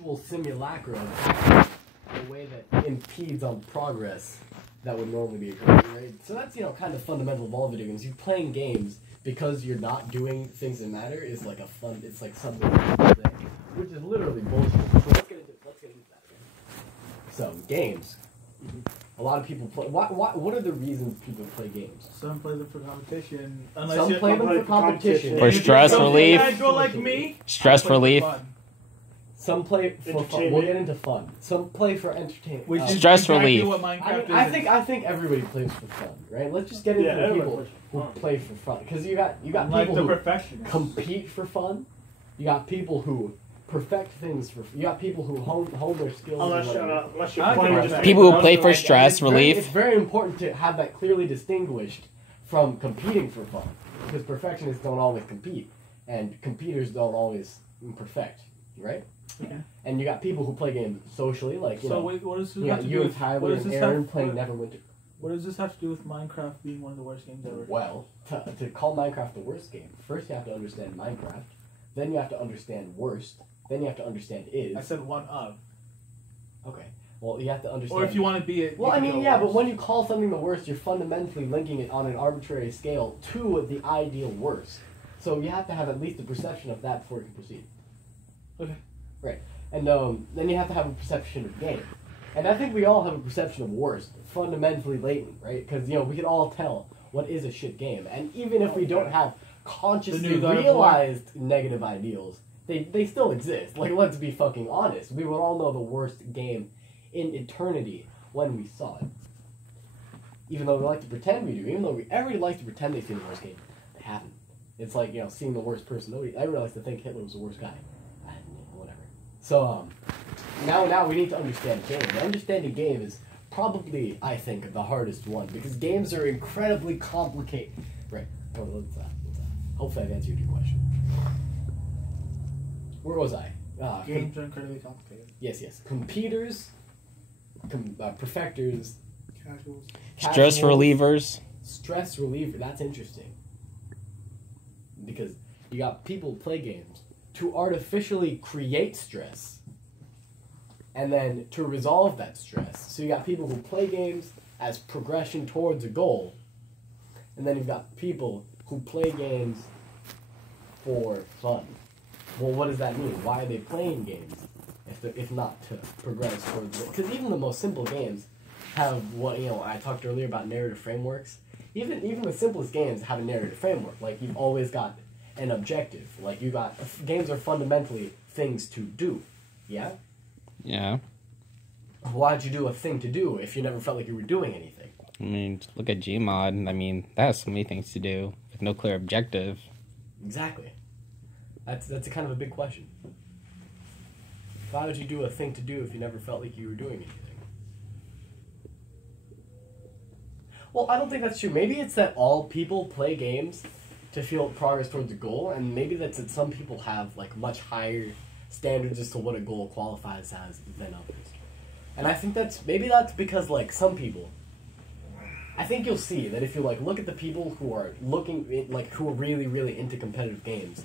virtual simulacra of hacking in a way that impedes on progress that would normally be occurring, right? So that's, you know, kind of fundamental of all video games. You're playing games because you're not doing things that matter is like a fun, it's like something, which is literally bullshit. So let's get into that. So, games. A lot of people play. What are the reasons people play games? Some play them for competition. Some play them for competition. For stress relief. Go like me. Stress relief. Some play for fun. We'll get into fun. Some play for entertainment. Which is stress exactly relief. what Minecraft is. I think everybody plays for fun, right? Let's just get into the people who play for fun, because you got like people the who compete for fun. You got people who perfect things for. You got people who hone their skills. Unless you're playing People who play for stress relief. It's very important to have that clearly distinguished from competing for fun, because perfectionists don't always compete, and competitors don't always perfect, right? Okay. And you got people who play games socially, like, you know. Wait, what does this You have got to you do and with Tyler and Aaron playing Neverwinter. What does this have to do with Minecraft being one of the worst games ever? Well, to call Minecraft the worst game, first you have to understand Minecraft, then you have to understand worst, then you have to understand is. I said one of. Okay. Well, you have to understand. Or if you want to be it. Well, I mean, yeah, but when you call something the worst, you're fundamentally linking it on an arbitrary scale to the ideal worst. So you have to have at least a perception of that before you can proceed. Okay. Right. And then you have to have a perception of game. And I think we all have a perception of worst, fundamentally latent, right? Because, you know, we can all tell what is a shit game. And even if we don't have consciously realized negative ideals, they still exist. Like, let's be fucking honest. We would all know the worst game in eternity when we saw it. Even though we like to pretend we do. Even though everybody likes to pretend they've seen the worst game. They haven't. It's like, you know, seeing the worst person. Everybody likes to think Hitler was the worst guy. Whatever. So, now we need to understand game. The understanding game is probably, I think, the hardest one, because games are incredibly complicated. Right. Hopefully I've answered your question. Where was I? Games are incredibly complicated. Yes. Competers, perfectors, Casuals. Stress relievers. Stress reliever. That's interesting. Because you got people who play games to artificially create stress and then to resolve that stress. So you got people who play games as progression towards a goal, and then you've got people who play games for fun. Well, what does that mean? Why are they playing games if not to progress towards it? Because even the most simple games have what, you know, I talked earlier about narrative frameworks. Even the simplest games have a narrative framework. Like, you've always got an objective. Like, games are fundamentally things to do. Yeah? Yeah. Why'd you do a thing to do if you never felt like you were doing anything? I mean, just look at Gmod. I mean, that has so many things to do with no clear objective. Exactly. That's a kind of a big question. Why would you do a thing to do if you never felt like you were doing anything? Well, I don't think that's true. Maybe it's that all people play games to feel progress towards a goal, and maybe that's that some people have like much higher standards as to what a goal qualifies as than others. And I think that's because, like, some people, I think you'll see that if you, like, look at the people who are who are really, really into competitive games,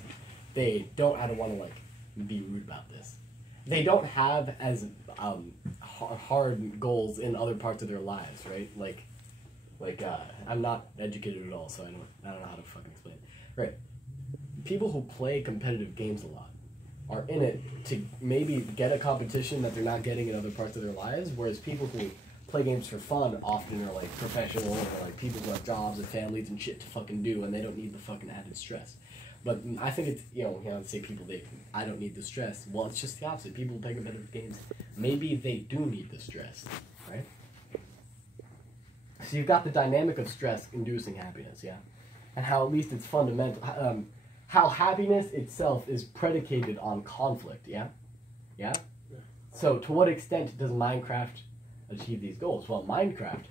they don't, I don't want to, like, be rude about this. They don't have as hard goals in other parts of their lives, right? Like, I'm not educated at all, so I don't know how to fucking explain it. Right. People who play competitive games a lot are in it to maybe get a competition that they're not getting in other parts of their lives, whereas people who play games for fun often are, like, professional, or, like, people who have jobs and families and shit to fucking do, and they don't need the fucking added stress. But I think it's, you know, say people, I don't need the stress. Well, it's just the opposite. People who play competitive games, maybe they do need the stress, right? So you've got the dynamic of stress inducing happiness, yeah? And how at least it's fundamental, how happiness itself is predicated on conflict, yeah? Yeah? So to what extent does Minecraft achieve these goals? Well, Minecraft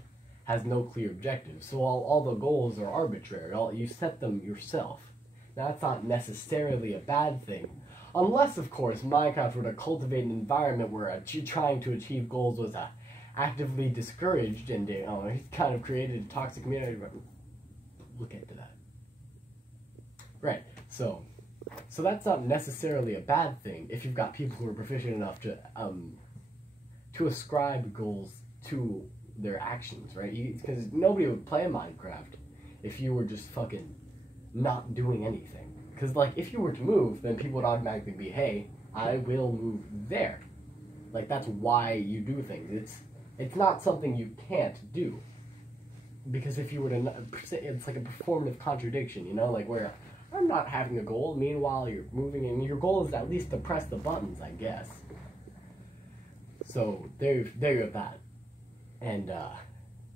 has no clear objective, so all the goals are arbitrary. You set them yourself. Now, that's not necessarily a bad thing, unless, of course, Minecraft were to cultivate an environment where trying to achieve goals was actively discouraged, and it kind of created a toxic community. We'll get to that. Right, so So that's not necessarily a bad thing if you've got people who are proficient enough to ascribe goals to their actions, right? Because nobody would play Minecraft if you were just fucking not doing anything. Because, like, if you were to move, then people would automatically be, hey, I will move there. Like, that's why you do things. It's not something you can't do. Because if you were to, it's like a performative contradiction, you know? Like, where I'm not having a goal, meanwhile you're moving, and your goal is at least to press the buttons, I guess. So, there you have that. And,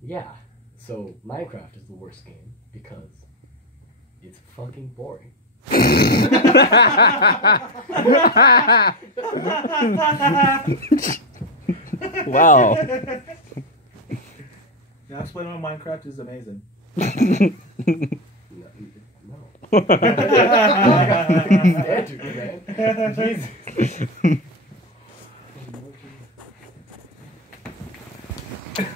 yeah. So, Minecraft is the worst game because it's fucking boring. Wow. Now explaining on Minecraft is amazing. No. Stand you, man. Jesus.